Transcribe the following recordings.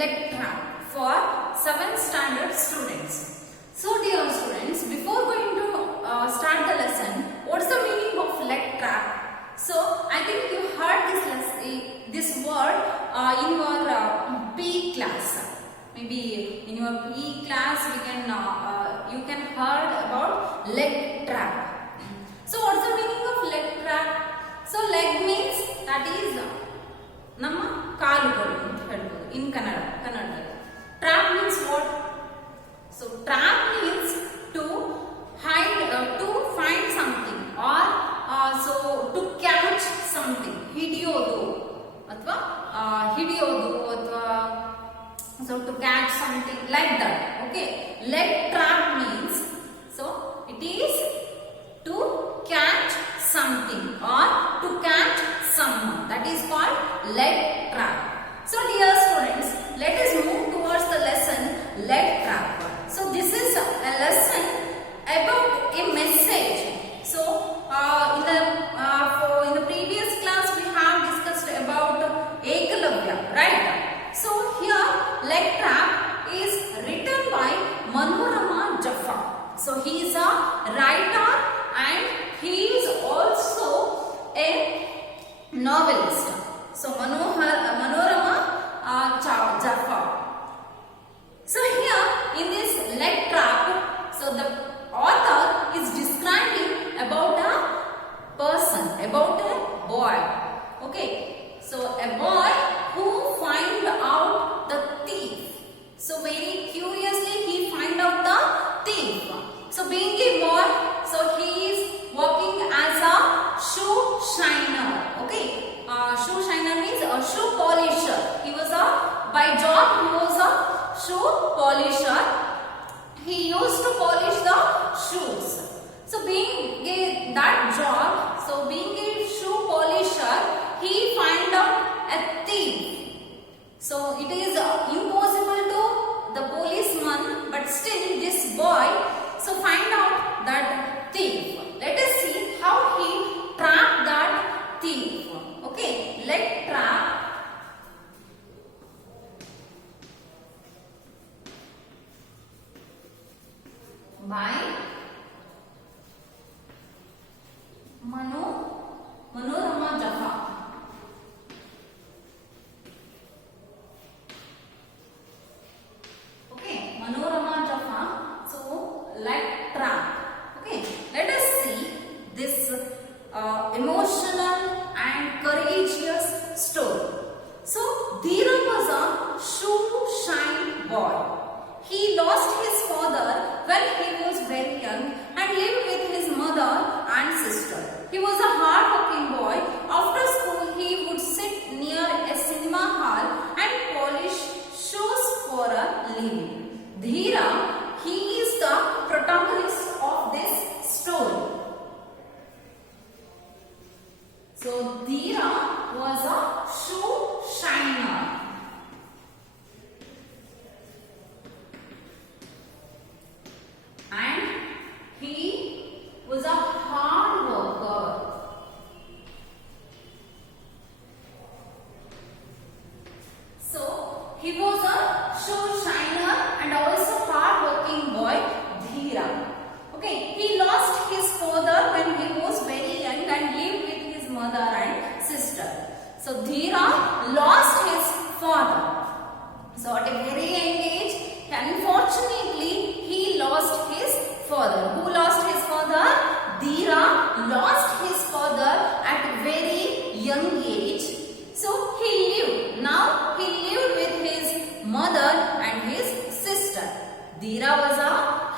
lecture for 7th standard students. So dear students, before going to start the lesson, what's the meaning of leg trap? So I think you heard this word in your PE class. Maybe in your PE class you can heard about leg trap. So what's the meaning of leg trap? So leg means that is ನಮ್ಮ ಕಾಲುಗಳು ಅಂತ ಹೇಳ್ಬೋದು in Kannada. Trap means what? So trap means to hide, to find something or so to catch something. ಹಿಡಿಯೋದು ಅಥವಾ so to catch something like that. Okay, leg trap means so it is to catch something or to catch someone. That is called leg trap. So dear students, let us move towards the lesson leg trap. So this is a lesson about a message. So in the previous class we have discussed about Ekalavya, right? So here leg trap is written by Manorama Jaffa. So he is a writer and he is also a novelist. So Manorama Jaffa. So here in this leg trap, so the author is describing about a person, about a boy. Okay, so a boy who find out the thief. So very curiously he find out the thief. So being a boy, so he is working as a shoe shiner. Okay, shoe shiner means a shoe polisher. He was by job he was a shoe polisher. He used to polish the shoes. So being that job, so being a shoe polisher, he find out a thief. So it is impossible to the policeman, but still this boy so find out that thief. Let us see how he trapped that thief. Okay, leg trap. By Manorama Jaffa. Okay, Manorama Jaffa. So leg trap. Okay, let us see this emotional and courageous story. So Dhira was a shoe shine boy. He lost his father when he was very young and lived with his mother and sister. He was a hard-working boy. After school, he would sit near a cinema hall and polish shoes for a living. Dhira, he is the protagonist of this story. So Dhira was a shoe shiner. And he was a hard worker. So he was a shoe shiner and also hard working boy, Dhira. Okay, he lost his father when he was very young and lived with his mother and sister. So Dhira lost his father. So at a very young age, unfortunately, he lost his father. Who lost his father? Dhira lost his father at a very young age. So he lived. Now he lived with his mother and his sister. Dhira was a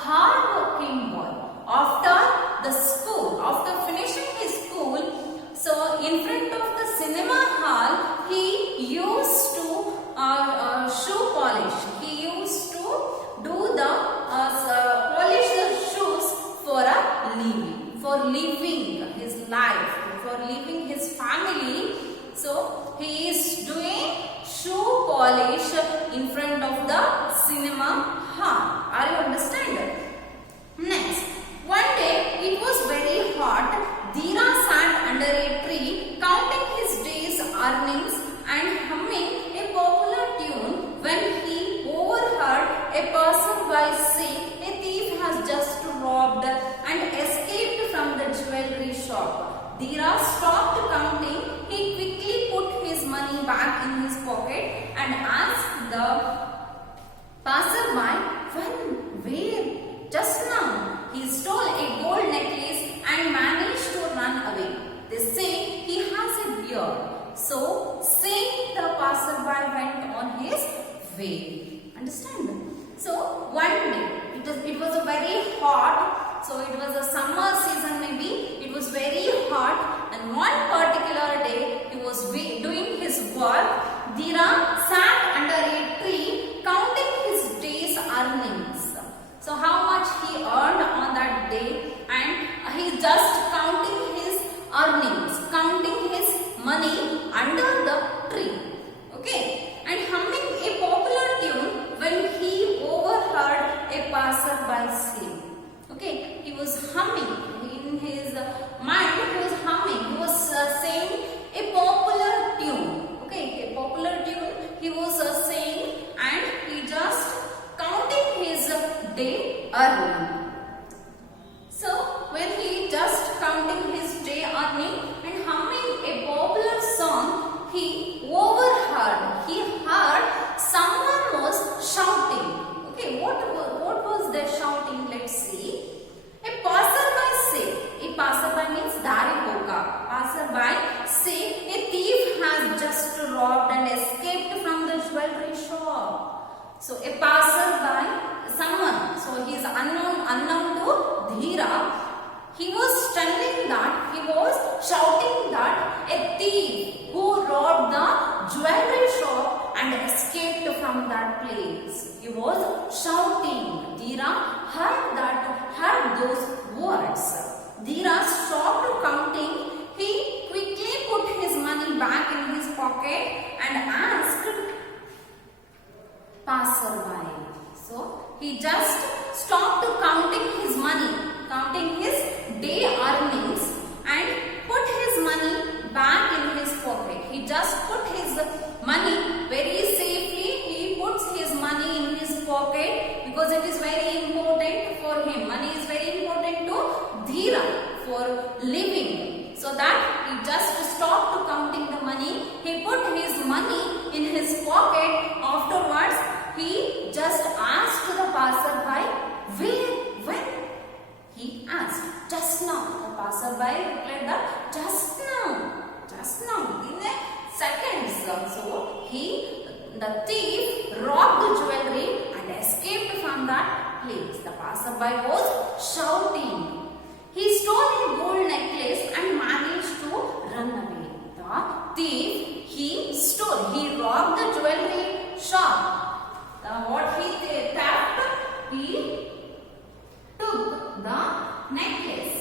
hard-working boy. After the school, after finishing his school, so in front of the cinema hall, he used to shoe polish. He used to do the polish the shoes for a living, for living his life, for living his family. So he is doing shoe polish in front of the cinema hall. Are you understand? Next, one day it was very hot. Dhira sat under a tree counting his day's earnings and humming a popular tune when shop. Dhira stopped counting. He quickly put his money back in his pocket and asked the passerby, "When? Where?" "Just now. He stole a gold necklace and managed to run away. They say he has a beard." So, saying the passerby went on his way. Understand? So, one day, it was a very hot, so it was a summer season maybe, it was very hot, and one particular day, he was doing his work. Dhira sat under a tree counting his day's earnings. So how much he earned on that day, and he just counting his earnings, counting his money under the tree. Okay, and humming a popular tune when he overheard a passerby say. Okay, he was humming in his mind. He was humming. He was saying a popular tune. Okay, a popular tune. He was saying, and he just counting his day earning. So when he just counting his day earning and humming a popular song, he overheard. He heard someone was shouting. Okay, what was they shouting? Let's see. A passerby say. A passerby means dari hoga. Passerby say a thief has just robbed and escaped from the jewelry shop. So a passerby, someone, so he is unknown to Dhira. He was telling that, he was shouting that a thief who robbed the jewelry shop and escaped from that place. He was shouting. Dhira heard those words. Dhira stopped counting. He quickly put his money back in his pocket and asked passerby. So he just stopped counting his money, counting his day earnings, and put his money back in his pocket. He just put his money very safely. He puts his money in his pocket because it is very important for him. Money is very important to Dhira for living. So that he just stopped counting the money. He put his money in his pocket. Afterwards, he just asked the passerby, "Where? When?" He asked. "Just now." The passerby replied that just now, in a second. So the thief robbed the jewelry and escaped from that place. The passerby was shouting. He stole a gold necklace and managed to run away. The thief, he robbed the jewelry shop. What he theft? He took the necklace.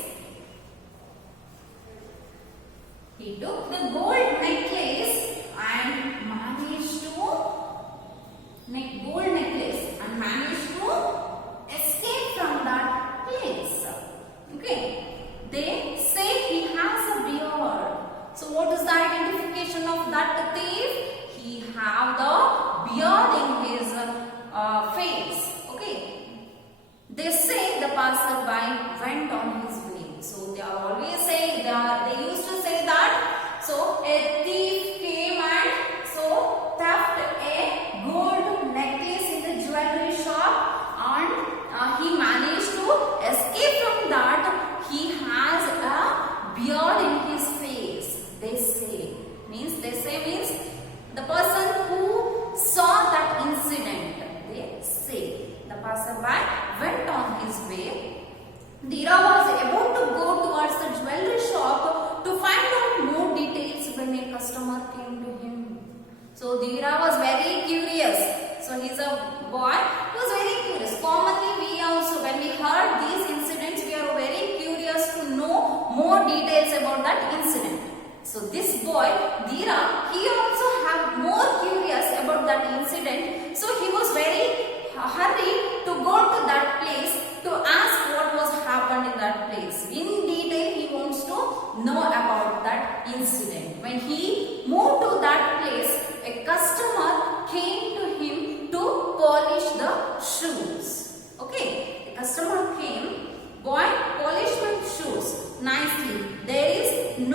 He took the gold necklace and managed to escape from that place. Okay. They say he has a beard. So what is the identification of that thief? He have the beard in his face. Okay. They say the passerby went on his way. So they are always saying, they used to say that. So a thief came and so theft a gold necklace in the jewelry shop, and he managed to escape from that. He has a beard in his face. They say means the person who saw that incident. They say the passerby went on his way. Dhira was about to go towards the jewelry shop to find out more details when a customer came to him. So Dhira was very curious. So he's a boy who was very curious. Commonly we also, when we heard these incidents, we are very curious to know more details about that incident. So this boy, Dhira, he also had more curious about that incident. So he was very hurried to go to that place to ask what was happened in that place. In detail, he wants to know about that incident. When he moved to that place, a customer came to him to polish the shoes. Okay, a customer came, boy, polish my shoes nicely. They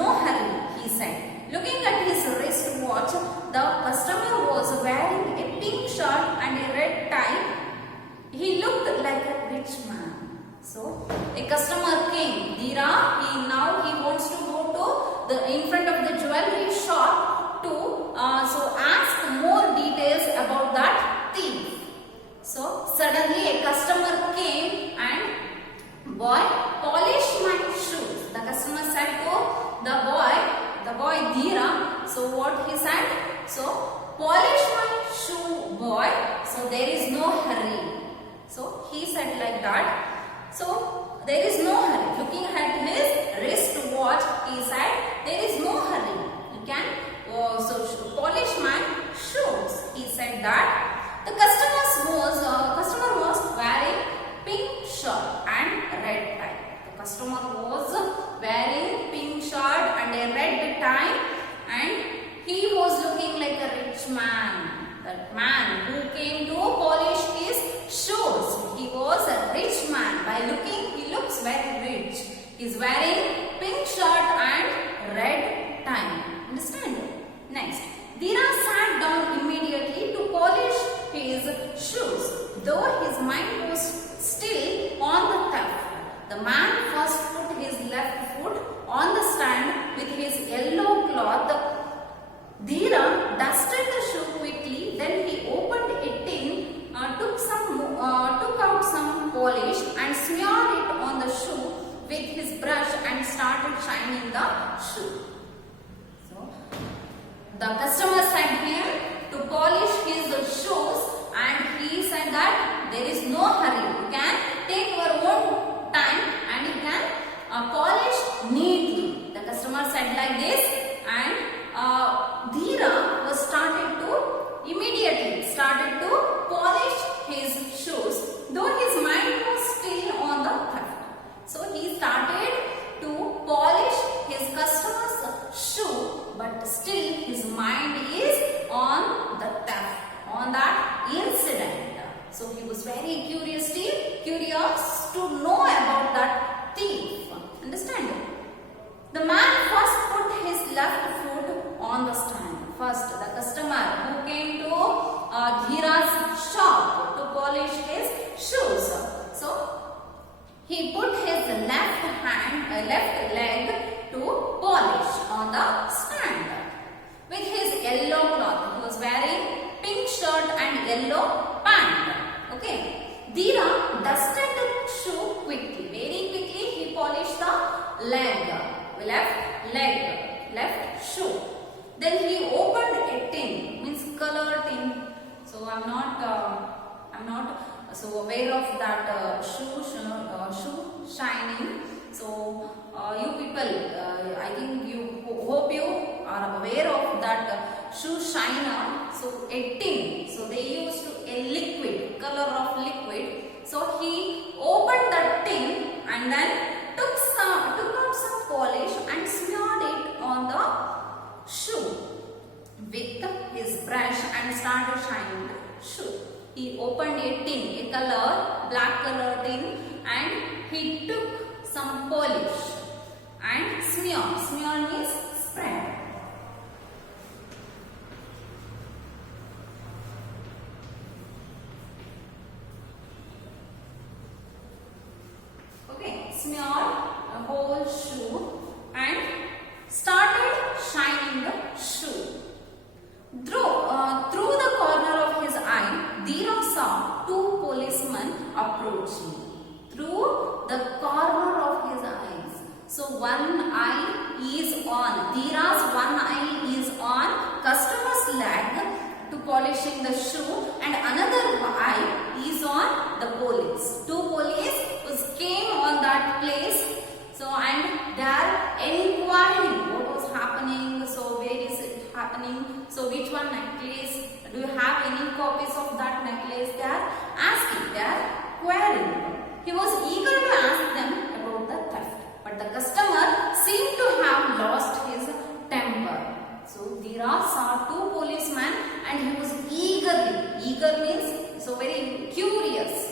no hurry, he said. Looking at his wristwatch, the customer was wearing a pink shirt and a red tie. He looked like a rich man. So a customer came. Dheera, he wants to go to in front of the jewelry shop to ask more details about that thief. So suddenly a customer came and, boy, polish my shoes. The customer said to the boy Dheera. So what he said? So polish my shoe, boy. So there is no hurry. So he said like that. So there is no hurry. Looking at his wristwatch, he said there is no hurry. You can polish my shoes. He said that. The customer was wearing pink shirt and red tie. The customer was wearing pink shirt and a red tie, and he was looking like a rich man. That man who came to polish his shoes. He was a rich man. By looking, he looks very rich. He is wearing pink shirt and red tie. Understand? Next, Dheera sat down immediately to polish his shoes, though his mind was still on the theft. The man first put his left foot on the stand with his yellow cloth. Dheera dusted the shoe quickly. Then he opened a tin, took out some polish and smeared it on the shoe with his brush and started shining the shoe. So the customer sent him to polish his shoes, and he said that there is no hurry. You can take your own time and you can polish neatly. The customer said like this, and Dheera was immediately started to polish his shoes, though his mind was still on the theft. So he started to polish his customer's shoe, but still his mind is on the theft, on that incident. So he was very curious to know about that thief. Understand? The man first put his left foot on the stand. First, the customer who came to Dheera's shop to polish his shoes. So he put his left leg to polish on the stand with his yellow cloth. He was wearing pink shirt and yellow pant. Okay. Dheera dusted the shoe quickly. Very quickly he polished the left shoe. Then he opened a tin, means color tin. So I'm not so aware of that shoe shining. So you people, I think hope you are aware of that shoe shiner. So a tin. So they used a liquid, color of liquid. So he opened that tin and then took out some polish and smeared it on the shoe with his brush and started shining the shoe. He opened a tin, a black color tin, and he took some polish and smear means spread. Okay, smeared a whole shoe and started shining the shoe. Through the corner of his eye, Dheera saw two policemen approaching. Through the corner of his eyes. So one eye is on. Dheera's one eye is on customer's leg to polishing the shoe, and another eye is on the police. Two police came on that place. So and they are inquiring what was happening. So where is it happening? So which one necklace? Do you have any copies of that necklace? They are asking. They are querying. He was eager to ask them about the theft, but the customer seemed to have lost his temper. So Dheera saw two policemen and he was eager means so very curious.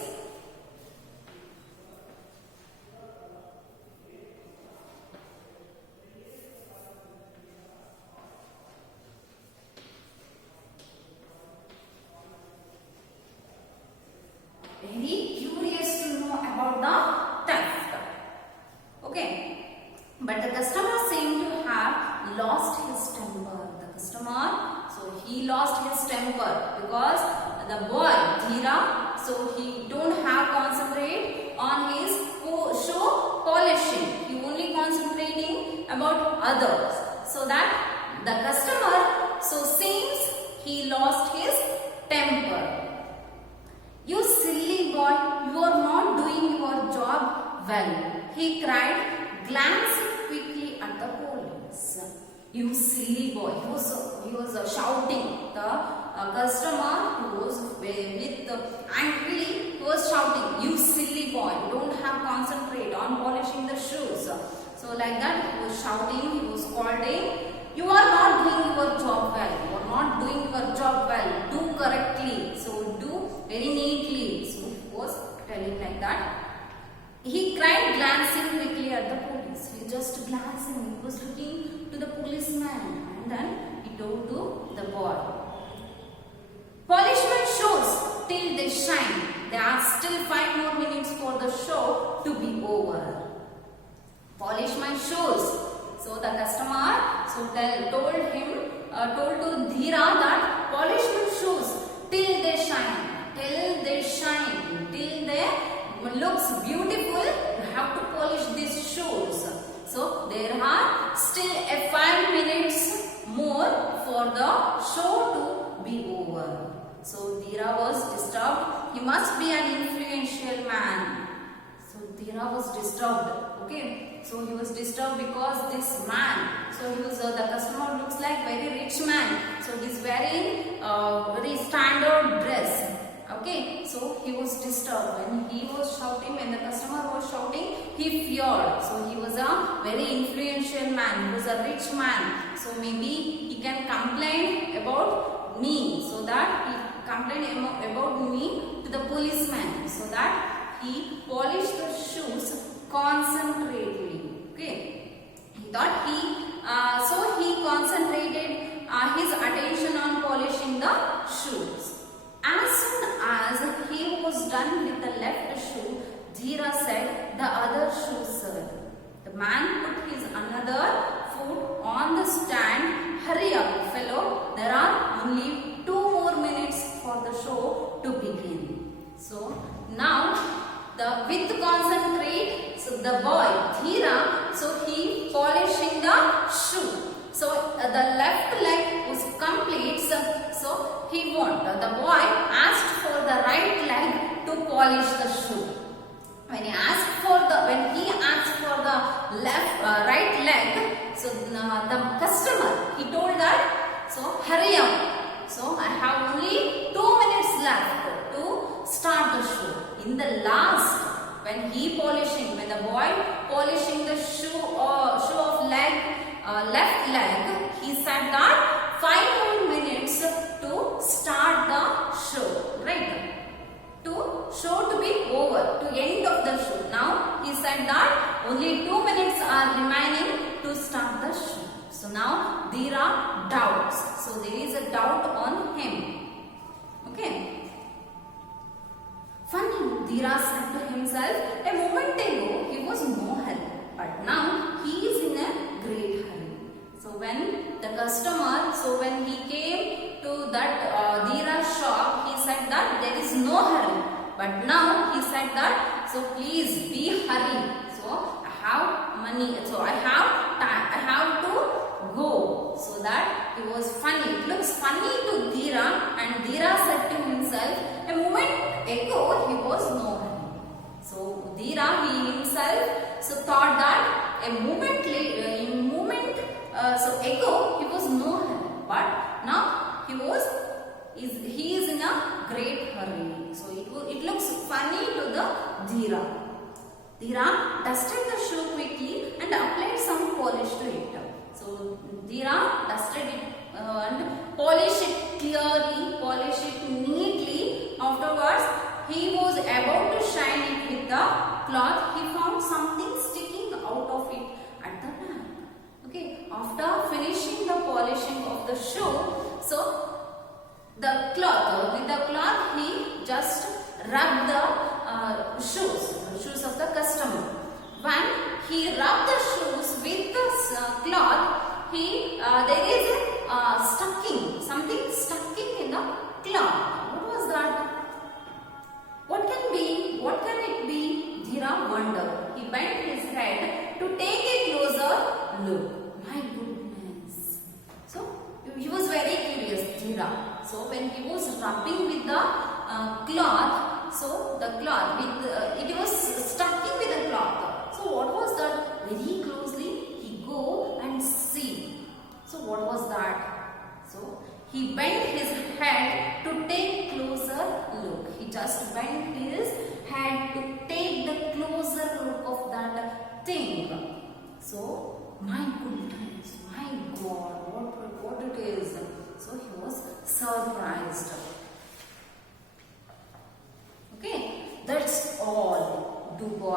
about others. So that the customer so seems he lost his temper. You silly boy, you are not doing your job well, he cried, glancing quickly at the police. You silly boy, he was shouting. The customer who was with angrily, he was shouting, you silly boy, you don't have concentrate on polishing the shoes. So like that, he was shouting, he was scolding, you are not doing your job well, you are not doing your job well, do correctly, so do very neatly. So he was telling like that. He cried, glancing quickly at the police. He just glancing, he was looking to the policeman, and then he told to the boy, polish my shoes till they shine. There are still 5 more minutes for the show to be over. Polish my shoes. So the customer told to Dhira that polish my shoes till they shine, till they looks beautiful. You have to polish these shoes. So there are still 5 minutes more for the show to be over. So Dhira was disturbed. He must be an influential man. So Dhira was disturbed. Okay. So he was disturbed because this man. So he was the customer looks like very rich man. So he's wearing very standard dress. Okay, so he was disturbed when he was shouting, when the customer was shouting, he feared. So he was a very influential man, he was a rich man. So maybe he can complain about me, so that he complained about me to the policeman, so that he polished the shoes concentratedly. Okay, he thought so he concentrated his attention on polishing the shoes. As soon as he was done with the left shoe, Dhira said, the other shoe, sir. The man put his another foot on the stand. Hurry up, fellow. There are only 2 more minutes for the show to begin. So now, with concentrate, so the boy, Dhira, so he polishing the shoe. So the left leg was complete. So he won. The boy asked for the right leg to polish the shoe. When he asked for the right leg, so the customer, he told that, so hurry up. So I have only 2 minutes left to start the show. In the last, when the boy polishing the shoe of left leg, he said that 5 more minutes to start the show, right? To show to be over, to end of the show. Now he said that only 2 minutes are remaining to start the show. So now Dhira doubts. So there is a doubt on him. Okay. Funny, Dhira said to himself, a moment ago he was no hurry, but now he is in a great hurry. So when the customer, when he came to that Dhira's shop, he said that there is no hurry. But now he said that, so please be hurry. So I have money, so I have time, I have to go. So that it was funny. It looks funny to Dhira, and Dhira said to himself, a moment ago he was no hurry. So Dhira, he himself, thought that a moment ago he was no hurry, but now he is in a great hurry. So it looks funny to the Dhira. Dhira dusted the shoe quickly and applied some polish to it. So Dhira dusted it and polished it clearly, polished it neatly. Afterwards, he was about to shine it with the cloth. He found something sticking out of it at the back. Okay, after finishing the polishing of the shoe, so with the cloth he just rubbed the shoes of the customer. When he rubbed the shoes with the cloth, there is a something stucking in the cloth. What was that? What can it be? Dhira wondered. He bent his head to take a closer look.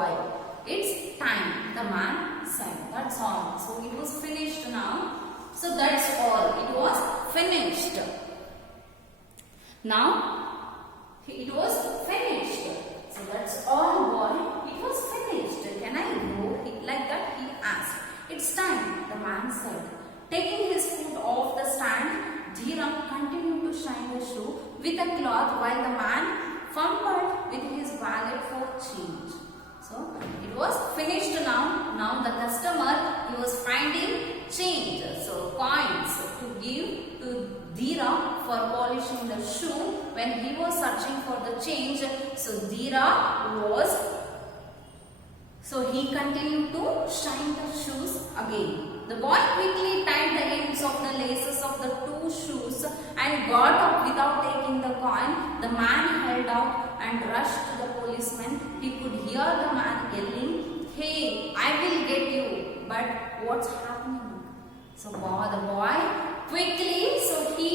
boy. It's time, the man said. That's all. So it was finished now. So that's all. It was finished. Now it was finished. So that's all, boy. It was finished. Can I go? Like that he asked. It's time, the man said. Taking his foot off the stand, Dhira continued to shine the shoe with a cloth while the man fumbled with his wallet for change. So it was finished now. Now the customer, he was finding change, so coins to give to Dhira for polishing the shoe when he was searching for the change. So he continued to shine the shoes again. The boy quickly tied the ends of the laces of the two shoes and got up without taking the coin. The man held out and rushed to the policeman. He could hear the man yelling, "Hey, I will get you." But what's happening? So the boy quickly, so he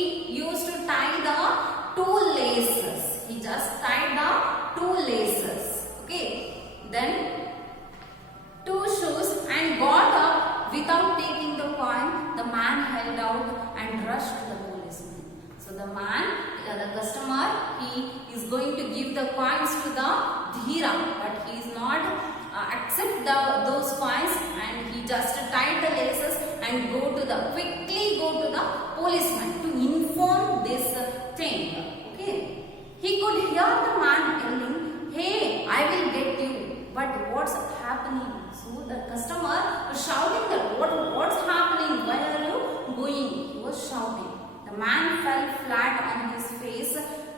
used to tie the two laces. He just tied the two laces. Okay. Then two shoes and got up without taking the coin. The man held out and rushed to the policeman. So the man, the customer, he is going to give the coins to the Dhira, but he is not accept those coins, and he just tied the laces and quickly go to the policeman to inform this thing. Okay, he could hear the man yelling, "Hey, I will get you." But what's happening? So the customer was shouting that what's happening? Where are you going? He was shouting. The man fell flat on his face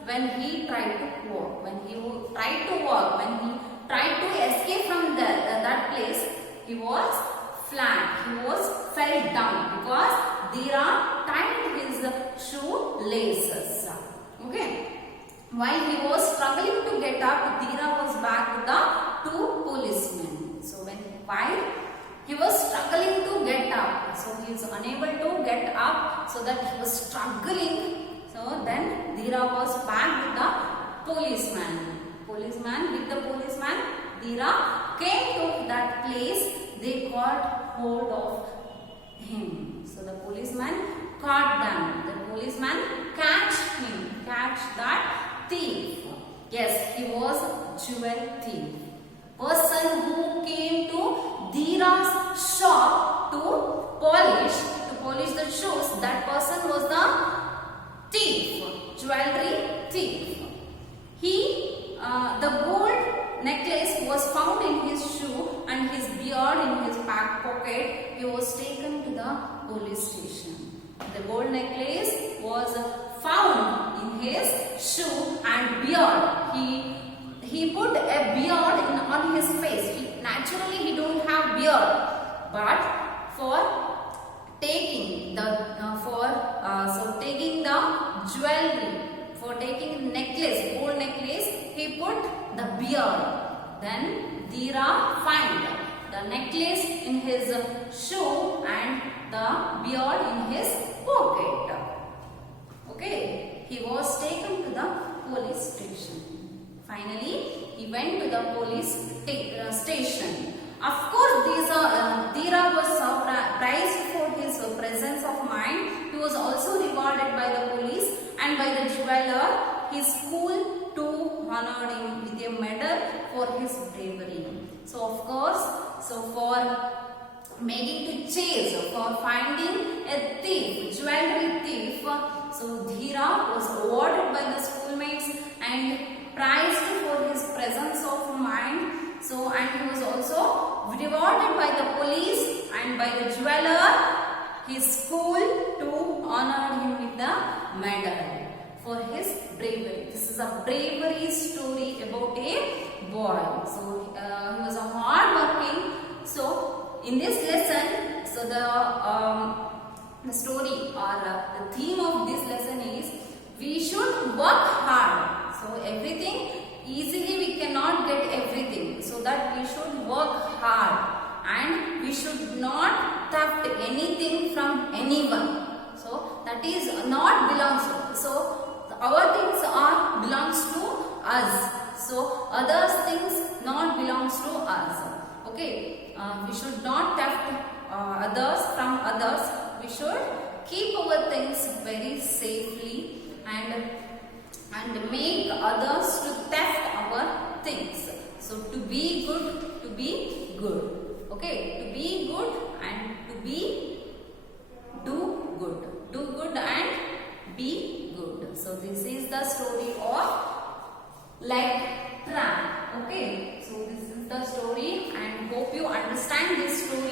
when he tried to walk. When he tried to escape from that place, he was flat. He fell down because Dhira tied his shoelaces. Okay. While he was struggling to get up, Dhira was back with the two policemen. So while he was struggling to get up, so he is unable to get up, so that he was struggling. So then Dhira was back with the policeman. With the policeman, Dhira came to that place. They got hold of him. So the policeman caught them. The policeman catch that thief. Yes, he was jewel thief. Person who came to Dhira's shop to polish the shoes. That person was the thief, jewelry thief. The gold necklace was found in his shoe and his beard in his back pocket. He was taken to the police station. The gold necklace was found in his shoe and beard. He put a beard on his face. Naturally he don't have beard, but for taking the jewelry, for taking the necklace, gold necklace, he put the beard. Then Dhira find the necklace in his shoe and the beard in his pocket. Okay, he was taken to the police station. Finally, he went to the police station. Of course, Dhira was surprised for his presence of mind. He was also rewarded by the police and by the jeweler. His school too honored him with a medal for his bravery. So of course, for making to chase, for finding a thief, jewelry thief, so Dhira was awarded by the schoolmates and prized for his presence of mind. So, and he was also rewarded by the police and by the jeweler. His school too honored him with the medal for his bravery. This is a bravery story about a boy. So he was a hard working. So in this lesson, so the story or the theme of this lesson is we should work hard. So everything easily we cannot get everything. So that we should work hard and we should not theft anything from anyone. So that is not belongs to. So our things belongs to us. So others things not belongs to us. Okay, we should not theft others from others. We should keep our things very safely and make others to theft our things. So to be good, to be good. Okay, to be good and to be do good and be good. So this is the story of leg trap. Okay, so this is the story and hope you understand this story.